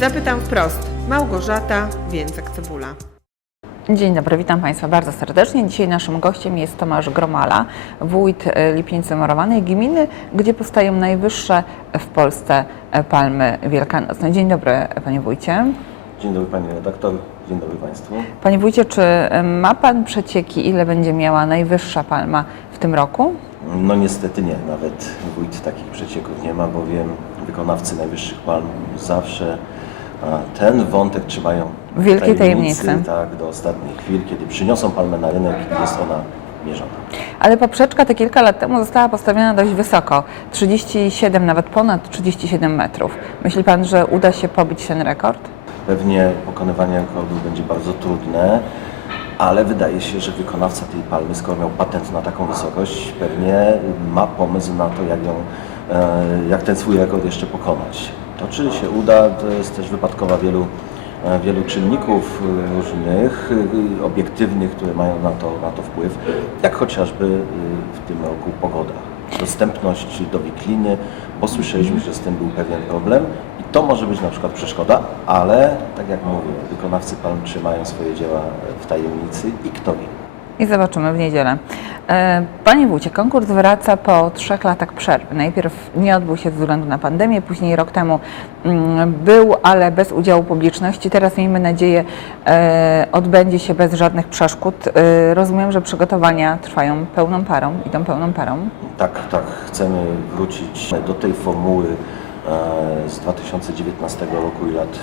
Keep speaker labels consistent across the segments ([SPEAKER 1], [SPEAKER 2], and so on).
[SPEAKER 1] Zapytam wprost. Małgorzata Więcek-Cebula.
[SPEAKER 2] Dzień dobry, witam Państwa bardzo serdecznie. Dzisiaj naszym gościem jest Tomasz Gromala, wójt e, Lipienicy Morowanej, gminy, gdzie powstają najwyższe w Polsce e, palmy wielkanocne. Dzień dobry, Panie Wójcie.
[SPEAKER 3] Dzień dobry Pani redaktor, dzień dobry Państwu.
[SPEAKER 2] Panie Wójcie, czy e, ma Pan przecieki, ile będzie miała najwyższa palma w tym roku?
[SPEAKER 3] No niestety nie, nawet wójt takich przecieków nie ma, bowiem wykonawcy najwyższych palm zawsze ten wątek trzymają
[SPEAKER 2] W wielkiej tajemnicy.
[SPEAKER 3] Tak, do ostatniej chwili, kiedy przyniosą palmę na rynek i jest ona mierzona.
[SPEAKER 2] Ale poprzeczka te kilka lat temu została postawiona dość wysoko, 37, nawet ponad 37 metrów. Myśli Pan, że uda się pobić ten rekord?
[SPEAKER 3] Pewnie pokonywanie rekordu będzie bardzo trudne, ale wydaje się, że wykonawca tej palmy, skoro miał patent na taką wysokość, pewnie ma pomysł na to, jak, ją, e, jak ten swój rekord jeszcze pokonać. To czy się uda, to jest też wypadkowa wielu, e, wielu czynników e, różnych, e, obiektywnych, które mają na to, na to wpływ, jak chociażby w tym roku pogoda. Dostępność do wikliny, bo słyszeliśmy, że z tym był pewien problem i to może być na przykład przeszkoda, ale tak jak mówię, wykonawcy palm trzymają swoje dzieła w tajemnicy i kto wie.
[SPEAKER 2] I zobaczymy w niedzielę. E, Panie Wójcie, konkurs wraca po trzech latach przerwy. Najpierw nie odbył się ze względu na pandemię, później rok temu mm, był, ale bez udziału publiczności. Teraz miejmy nadzieję e, odbędzie się bez żadnych przeszkód. E, Rozumiem, że przygotowania trwają pełną parą, idą pełną parą.
[SPEAKER 3] Tak, tak, chcemy wrócić do tej formuły z 2019 roku i lat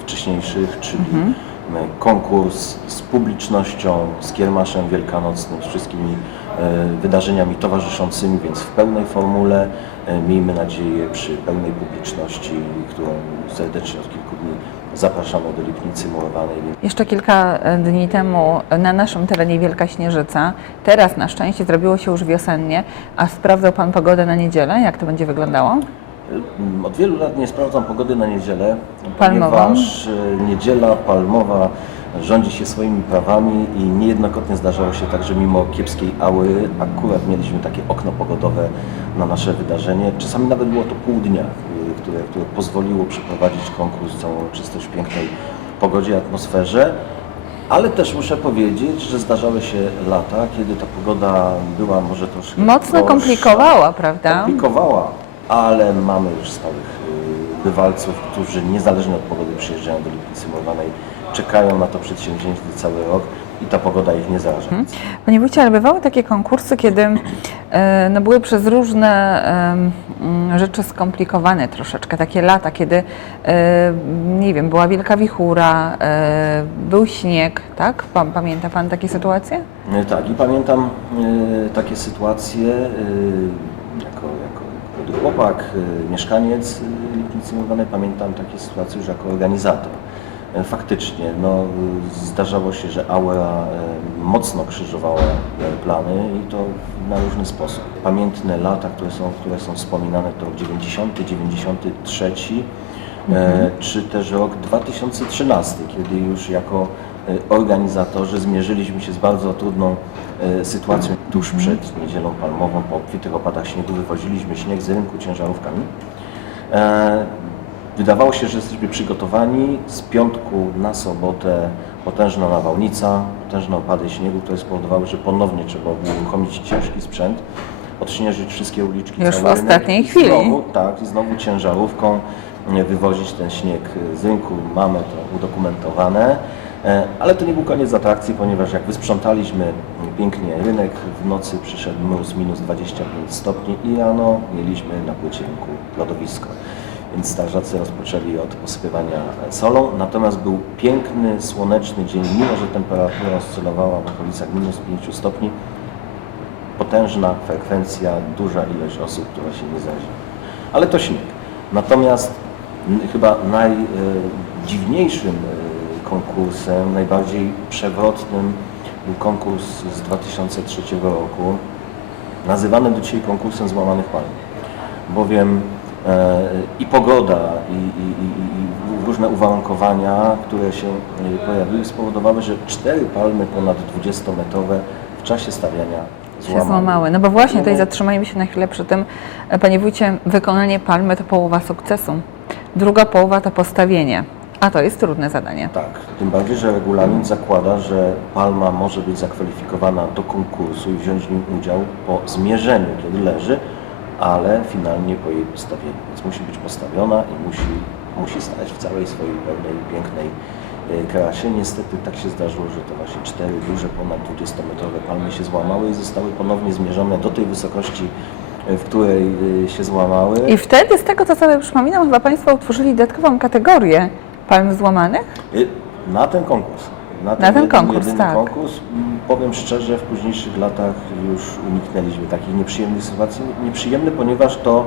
[SPEAKER 3] wcześniejszych, czyli
[SPEAKER 2] Mhm.
[SPEAKER 3] Konkurs z publicznością, z kiermaszem wielkanocnym, z wszystkimi e, wydarzeniami towarzyszącymi, więc w pełnej formule, e, miejmy nadzieję przy pełnej publiczności, którą serdecznie od kilku dni zapraszamy do Lipnicy Murowanej.
[SPEAKER 2] Jeszcze kilka e, dni temu na naszym terenie Wielka Śnieżyca. Teraz na szczęście zrobiło się już wiosennie. A sprawdzał Pan pogodę na niedzielę? Jak to będzie wyglądało?
[SPEAKER 3] Od wielu lat nie sprawdzam pogody na niedzielę,
[SPEAKER 2] Palmową?
[SPEAKER 3] ponieważ niedziela palmowa rządzi się swoimi prawami i niejednokrotnie zdarzało się tak, że mimo kiepskiej ały akurat mieliśmy takie okno pogodowe na nasze wydarzenie. Czasami nawet było to pół dnia, y, które, które pozwoliło przeprowadzić konkurs w całą czystość pięknej pogodzie, atmosferze. Ale też muszę powiedzieć, że zdarzały się lata, kiedy ta pogoda była może troszkę
[SPEAKER 2] Mocno
[SPEAKER 3] gorsza.
[SPEAKER 2] komplikowała, prawda?
[SPEAKER 3] Komplikowała, ale mamy już stałych y, bywalców, którzy niezależnie od pogody przyjeżdżają do Lipicy Morowanej, czekają na to przedsięwzięcie cały rok i ta pogoda ich nie zaraża.
[SPEAKER 2] Panie Wójcie, ale bywały takie konkursy, kiedy e, no, były przez różne mm, rzeczy skomplikowane troszeczkę. Takie lata, kiedy, e, nie wiem, była wielka wichura, e, był śnieg, tak? Pa, pamięta Pan takie sytuacje?
[SPEAKER 3] Tak, i pamiętam y, takie sytuacje y, chłopak, y, mieszkaniec y, Lipnicy Morowanej, pamiętam takie sytuacje już jako organizator. Y, Faktycznie, no, zdarzało się, że aura y, mocno krzyżowała y, plany i to na różny sposób. Pamiętne lata, które są, które są wspominane to rok 90, 93, e, czy też rok 2013, kiedy już jako e, organizatorzy zmierzyliśmy się z bardzo trudną e, sytuacją tuż przed niedzielą palmową. Po obfitych opadach śniegu wywoziliśmy śnieg z rynku ciężarówkami. E, Wydawało się, że jesteśmy przygotowani. Z piątku na sobotę potężna nawałnica, potężne opady śniegu, które spowodowały, że ponownie trzeba było uruchomić ciężki sprzęt, odśnieżyć wszystkie uliczki.
[SPEAKER 2] Już w
[SPEAKER 3] rynek
[SPEAKER 2] ostatniej
[SPEAKER 3] i
[SPEAKER 2] chwili.
[SPEAKER 3] Znowu, tak, i znowu ciężarówką e, wywozić ten śnieg z rynku. Mamy to udokumentowane. E, Ale to nie był koniec atrakcji, ponieważ jak wysprzątaliśmy pięknie rynek, w nocy przyszedł mróz minus 25 stopni i rano mieliśmy na płycie rynku lodowisko. Więc strażacy rozpoczęli od posypywania solą, natomiast był piękny, słoneczny dzień, mimo że temperatura oscylowała w okolicach minus 5 stopni, potężna frekwencja, duża ilość osób, która się nie zraziła. Ale to śnieg. Natomiast chyba najdziwniejszym konkursem, najbardziej przewrotnym był konkurs z 2003 roku, nazywany do dzisiaj konkursem złamanych palm. Bowiem e, i pogoda, i, i, i, i różne uwarunkowania, które się e, pojawiły, spowodowały, że cztery palmy ponad 20-metrowe w czasie stawiania
[SPEAKER 2] się
[SPEAKER 3] złamały.
[SPEAKER 2] No bo właśnie, tutaj
[SPEAKER 3] No,
[SPEAKER 2] zatrzymajmy się na chwilę przy tym. E, Panie Wójcie, wykonanie palmy to połowa sukcesu. druga połowa to postawienie, a to jest trudne zadanie.
[SPEAKER 3] Tak, tym bardziej, że regulamin zakłada, że palma może być zakwalifikowana do konkursu i wziąć w nim udział po zmierzeniu, kiedy leży, ale finalnie po jej postawieniu. Więc musi być postawiona i musi, musi stać w całej swojej pełnej, pięknej e, krasie. Niestety tak się zdarzyło, że to właśnie cztery duże, ponad 20-metrowe palmy się złamały i zostały ponownie zmierzone do tej wysokości, e, w której e, się złamały.
[SPEAKER 2] I wtedy, z tego co sobie przypominam, chyba Państwo utworzyli dodatkową kategorię palm złamanych?
[SPEAKER 3] Y, Na ten konkurs. Na
[SPEAKER 2] ten
[SPEAKER 3] jeden,
[SPEAKER 2] konkurs,
[SPEAKER 3] jedyny
[SPEAKER 2] tak.
[SPEAKER 3] konkurs. Powiem szczerze, w późniejszych latach już uniknęliśmy takich nieprzyjemnych sytuacji. Nieprzyjemne, ponieważ to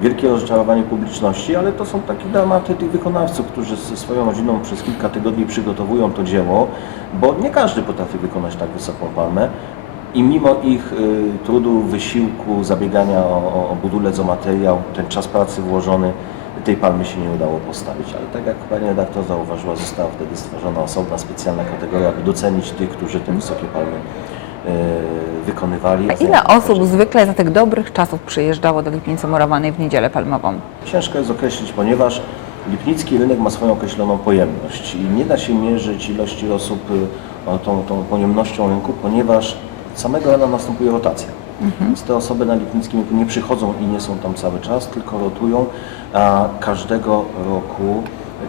[SPEAKER 3] wielkie rozczarowanie publiczności, ale to są takie dramaty tych wykonawców, którzy ze swoją rodziną przez kilka tygodni przygotowują to dzieło, bo nie każdy potrafi wykonać tak wysoką palmę. I mimo ich y, trudu, wysiłku, zabiegania o, o, o budulec, o materiał, ten czas pracy włożony, tej palmy się nie udało postawić. Ale tak jak pani redaktor zauważyła, została wtedy stworzona osobna, specjalna kategoria, aby docenić tych, którzy te wysokie palmy y, wykonywali.
[SPEAKER 2] A ile osób zwykle za tych dobrych czasów przyjeżdżało do Lipińca Murowanej w niedzielę palmową?
[SPEAKER 3] Ciężko jest określić, ponieważ lipnicki rynek ma swoją określoną pojemność i nie da się mierzyć ilości osób o tą, tą pojemnością rynku, ponieważ samego rana następuje rotacja. Więc te osoby na lipnickim nie przychodzą i nie są tam cały czas, tylko rotują, a każdego roku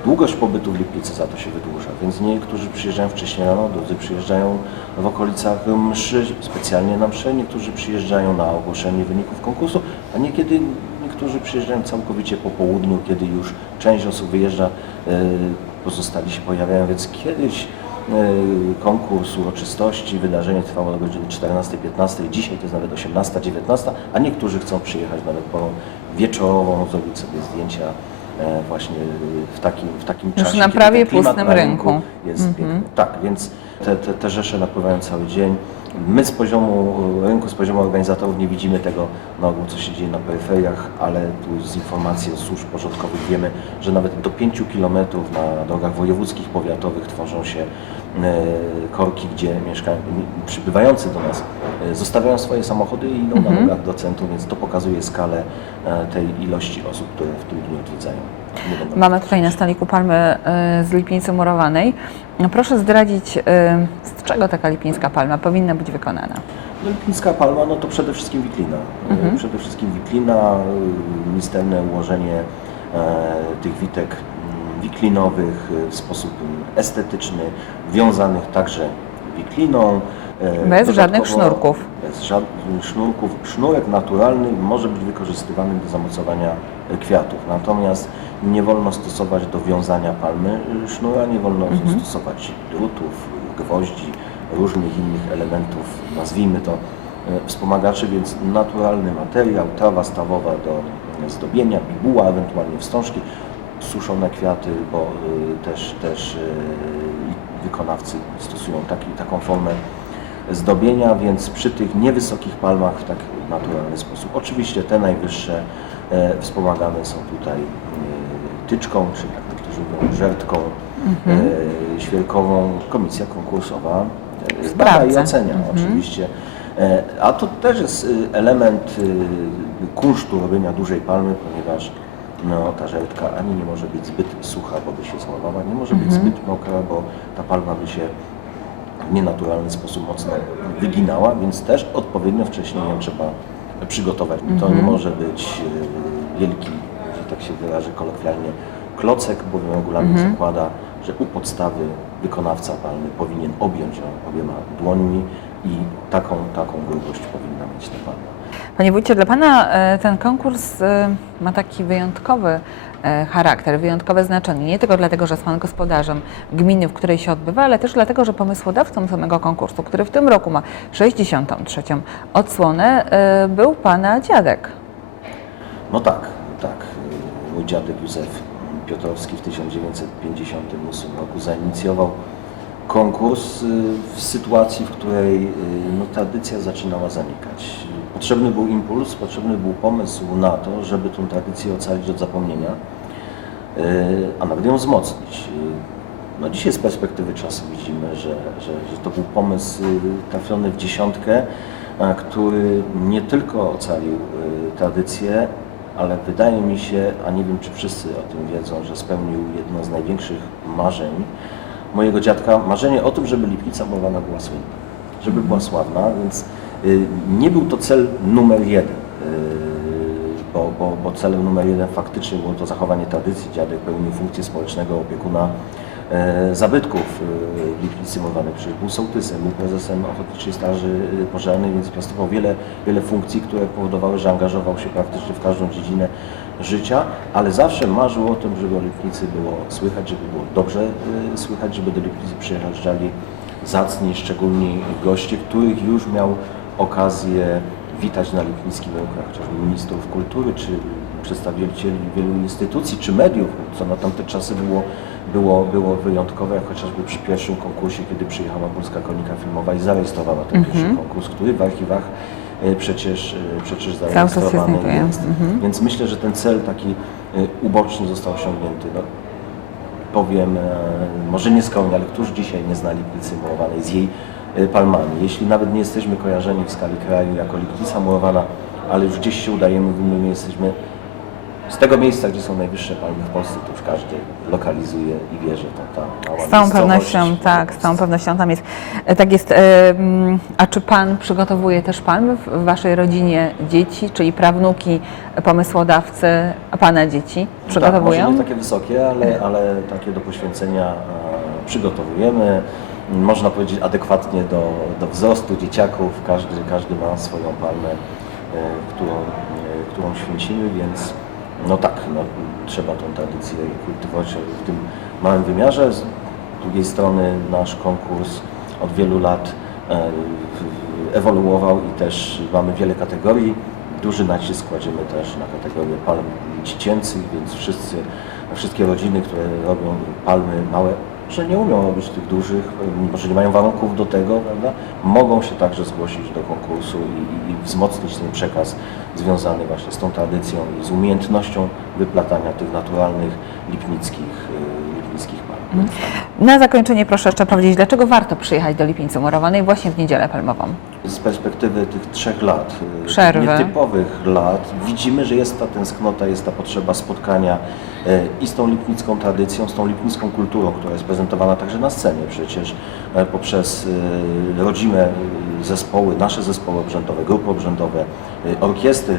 [SPEAKER 3] długość pobytu w Lipicy za to się wydłuża. Więc niektórzy przyjeżdżają wcześniej rano, drudzy przyjeżdżają w okolicach mszy, specjalnie na mszy, niektórzy przyjeżdżają na ogłoszenie wyników konkursu, a niekiedy Niektórzy przyjeżdżają całkowicie po południu, kiedy już część osób wyjeżdża, e, pozostali się pojawiają, więc kiedyś konkurs, uroczystości, wydarzenie trwało do godziny 14-15, dzisiaj to jest nawet 18-19, a niektórzy chcą przyjechać nawet porą wieczorową, zrobić sobie zdjęcia e, właśnie w takim, w takim
[SPEAKER 2] Już
[SPEAKER 3] czasie.
[SPEAKER 2] na prawie pustym
[SPEAKER 3] na
[SPEAKER 2] rynku.
[SPEAKER 3] Jest
[SPEAKER 2] Mhm.
[SPEAKER 3] piękny. Tak, więc te, te, te rzesze napływają cały dzień. My z poziomu e, rynku, z poziomu organizatorów nie widzimy tego na ogół, co się dzieje na peryferiach, ale tu z informacji od służb porządkowych wiemy, że nawet do 5 km na drogach wojewódzkich, powiatowych tworzą się e, korki, gdzie mieszkają, przybywający do nas e, zostawiają swoje samochody i idą na nogach do centrum, więc to pokazuje skalę tej ilości osób, które w tym dniu odwiedzają.
[SPEAKER 2] Mamy tutaj na stoliku palmy y, z Lipińcy Murowanej. No Proszę zdradzić, y, z czego taka lipińska palma powinna być wykonana?
[SPEAKER 3] No, Lipińska palma no to przede wszystkim wiklina.
[SPEAKER 2] Mhm.
[SPEAKER 3] E, Przede wszystkim wiklina, y, misterne ułożenie e, tych witek mm, wiklinowych w sposób mm, estetyczny, wiązanych także wikliną. e,
[SPEAKER 2] Bez żadnych sznurków.
[SPEAKER 3] Bez żadnych sznurków. Sznurek naturalny może być wykorzystywany do zamocowania e, kwiatów. Natomiast nie wolno stosować do wiązania palmy sznura, nie wolno
[SPEAKER 2] Mhm.
[SPEAKER 3] stosować drutów, gwoździ, różnych innych elementów, nazwijmy to e, wspomagaczy, więc naturalny materiał, trawa stawowa do e, zdobienia, bibuła, ewentualnie wstążki, suszone kwiaty, bo e, też, też wykonawcy stosują taki, taką formę zdobienia, więc przy tych niewysokich palmach w tak naturalny sposób. Oczywiście te najwyższe wspomagane są tutaj e, tyczką, czy jak niektórzy mówią, żertką e, świerkową. Komisja konkursowa e, bada i ocenia oczywiście. E, a to też jest e, element e, kunsztu robienia dużej palmy, ponieważ no, ta żertka ani nie może być zbyt sucha, bo by się złamała, nie może być zbyt mokra, bo ta palma by się w nienaturalny sposób mocno wyginała, więc też odpowiednio wcześniej ją trzeba przygotować. To nie może być e, wielki, tak się wyrażę kolokwialnie, klocek, bowiem regulamin zakłada, że u podstawy wykonawca palmy powinien objąć ją obiema dłońmi i taką, taką grubość powinna mieć ta palma.
[SPEAKER 2] Panie wójcie, dla Pana e, ten konkurs e, ma taki wyjątkowy e, charakter, wyjątkowe znaczenie. Nie tylko dlatego, że jest Pan gospodarzem gminy, w której się odbywa, ale też dlatego, że pomysłodawcą samego konkursu, który w tym roku ma 63. odsłonę, był Pana dziadek.
[SPEAKER 3] No tak, tak. Mój dziadek Józef Piotrowski w 1958 roku zainicjował konkurs y, w sytuacji, w której y, no, tradycja zaczynała zanikać. Potrzebny był impuls, potrzebny był pomysł na to, żeby tę tradycję ocalić od zapomnienia, y, a nawet ją wzmocnić. No dzisiaj z perspektywy czasu widzimy, że, że, że to był pomysł trafiony w dziesiątkę, który nie tylko ocalił tradycję, ale wydaje mi się, a nie wiem czy wszyscy o tym wiedzą, że spełnił jedno z największych marzeń mojego dziadka, marzenie o tym, żeby Lipnica murowana była słynna, żeby była sławna, więc y, nie był to cel numer jeden, y, bo, bo, bo celem numer jeden faktycznie było to zachowanie tradycji. Dziadek pełnił funkcję społecznego opiekuna zabytków e, murowanej, przecież był sołtysem, był prezesem Ochotniczej Straży e, Pożarnej, więc piastował wiele, wiele funkcji, które powodowały, że angażował się praktycznie w każdą dziedzinę życia, ale zawsze marzył o tym, żeby o Lipnicy było słychać, żeby było dobrze e, słychać, żeby do Lipnicy przyjeżdżali zacni, szczególni goście, których już miał okazję witać na Lipnickim Rynku, chociażby ministrów kultury, czy przedstawicieli wielu instytucji, czy mediów, co na tamte czasy było, było, było wyjątkowe, jak chociażby przy pierwszym konkursie, kiedy przyjechała Polska Kronika Filmowa i zarejestrowała ten pierwszy konkurs, który w archiwach e, przecież, e, przecież zarejestrowany jest.
[SPEAKER 2] Mhm.
[SPEAKER 3] Więc myślę, że ten cel taki e, uboczny został osiągnięty. No, powiem, może nie skromnie, ale któż dzisiaj nie zna Lipnicy murowanej z jej palmami? Jeśli nawet nie jesteśmy kojarzeni w skali kraju jako Lipnica murowana, ale już gdzieś się udajemy, w innym jesteśmy z tego miejsca, gdzie są najwyższe palmy w Polsce, to już każdy lokalizuje i wie, że to ta mała
[SPEAKER 2] Z całą pewnością, tak, z całą pewnością tam jest. E, Tak jest. A czy Pan przygotowuje też palmy w Waszej rodzinie dzieci, czyli prawnuki pomysłodawcy, Pana dzieci
[SPEAKER 3] Tak,
[SPEAKER 2] przygotowują?
[SPEAKER 3] może nie takie wysokie, ale, ale takie do poświęcenia e, przygotowujemy. Można powiedzieć adekwatnie do, do wzrostu dzieciaków. Każdy, każdy ma swoją palmę, e, którą, którą święcimy, więc no tak, no, trzeba tą tradycję kultywować w tym małym wymiarze. Z drugiej strony nasz konkurs od wielu lat e, ewoluował i też mamy wiele kategorii. Duży nacisk kładziemy też na kategorię palm dziecięcych, więc wszyscy, wszystkie rodziny, które robią palmy małe, że nie umią robić tych dużych, może nie mają warunków do tego, prawda, mogą się także zgłosić do konkursu i, i, i wzmocnić ten przekaz związany właśnie z tą tradycją i z umiejętnością wyplatania tych naturalnych lipnickich, y, lipnickich.
[SPEAKER 2] Na zakończenie proszę jeszcze powiedzieć, dlaczego warto przyjechać do Lipińcy Murowanej właśnie w Niedzielę Palmową?
[SPEAKER 3] z perspektywy tych trzech lat, y,
[SPEAKER 2] Przerwy.
[SPEAKER 3] nietypowych lat, widzimy, że jest ta tęsknota, jest ta potrzeba spotkania y, i z tą lipnicką tradycją, z tą lipnicką kulturą, która jest prezentowana także na scenie przecież e, poprzez y, rodzime y, zespoły, nasze zespoły obrzędowe, grupy obrzędowe, y, orkiestry.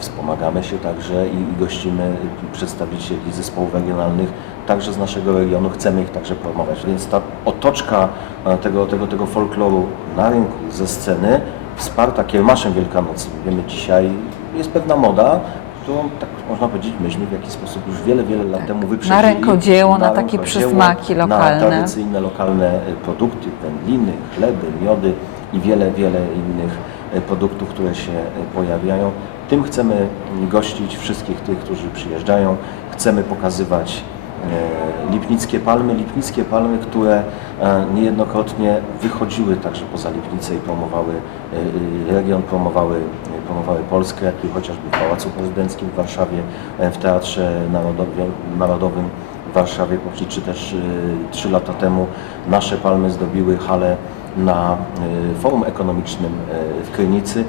[SPEAKER 3] Wspomagamy się także i gościmy przedstawicieli zespołów regionalnych także z naszego regionu. Chcemy ich także promować. Więc ta otoczka e, tego, tego, tego folkloru na rynku, ze sceny, wsparta kiermaszem wielkanocnym. Wiemy, dzisiaj jest pewna moda, którą, tak można powiedzieć, myśmy w jakiś sposób już wiele, wiele lat temu wyprzedzili.
[SPEAKER 2] rękodzieło, na takie
[SPEAKER 3] rękodzieło,
[SPEAKER 2] przysmaki lokalne.
[SPEAKER 3] Na tradycyjne, lokalne e, produkty, wędliny, chleby, miody i wiele, wiele innych e, produktów, które się pojawiają. Tym chcemy gościć wszystkich tych, którzy przyjeżdżają. Chcemy pokazywać e, lipnickie palmy, lipnickie palmy, które e, niejednokrotnie wychodziły także poza Lipnicę i promowały e, region, promowały, promowały Polskę, chociażby w Pałacu Prezydenckim w Warszawie, w Teatrze Narodowym, w Warszawie, czy też trzy lata temu nasze palmy zdobiły halę na forum ekonomicznym w Krynicy.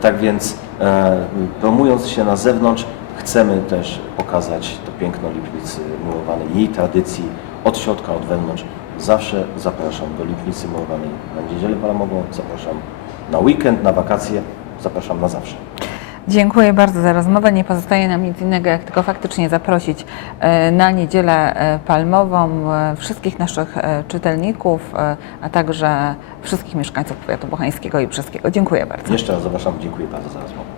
[SPEAKER 3] Tak więc promując się na zewnątrz, chcemy też pokazać to piękno Lipnicy murowanej, jej tradycji od środka, od wewnątrz. Zawsze zapraszam do Lipnicy murowanej na niedzielę palmową, zapraszam na weekend, na wakacje, zapraszam na zawsze.
[SPEAKER 2] Dziękuję bardzo za rozmowę. Nie pozostaje nam nic innego, jak tylko faktycznie zaprosić e, na niedzielę e, palmową e, wszystkich naszych czytelników, a także wszystkich mieszkańców powiatu bochańskiego i brzeskiego. Dziękuję bardzo.
[SPEAKER 3] Jeszcze raz zapraszam, dziękuję bardzo za rozmowę.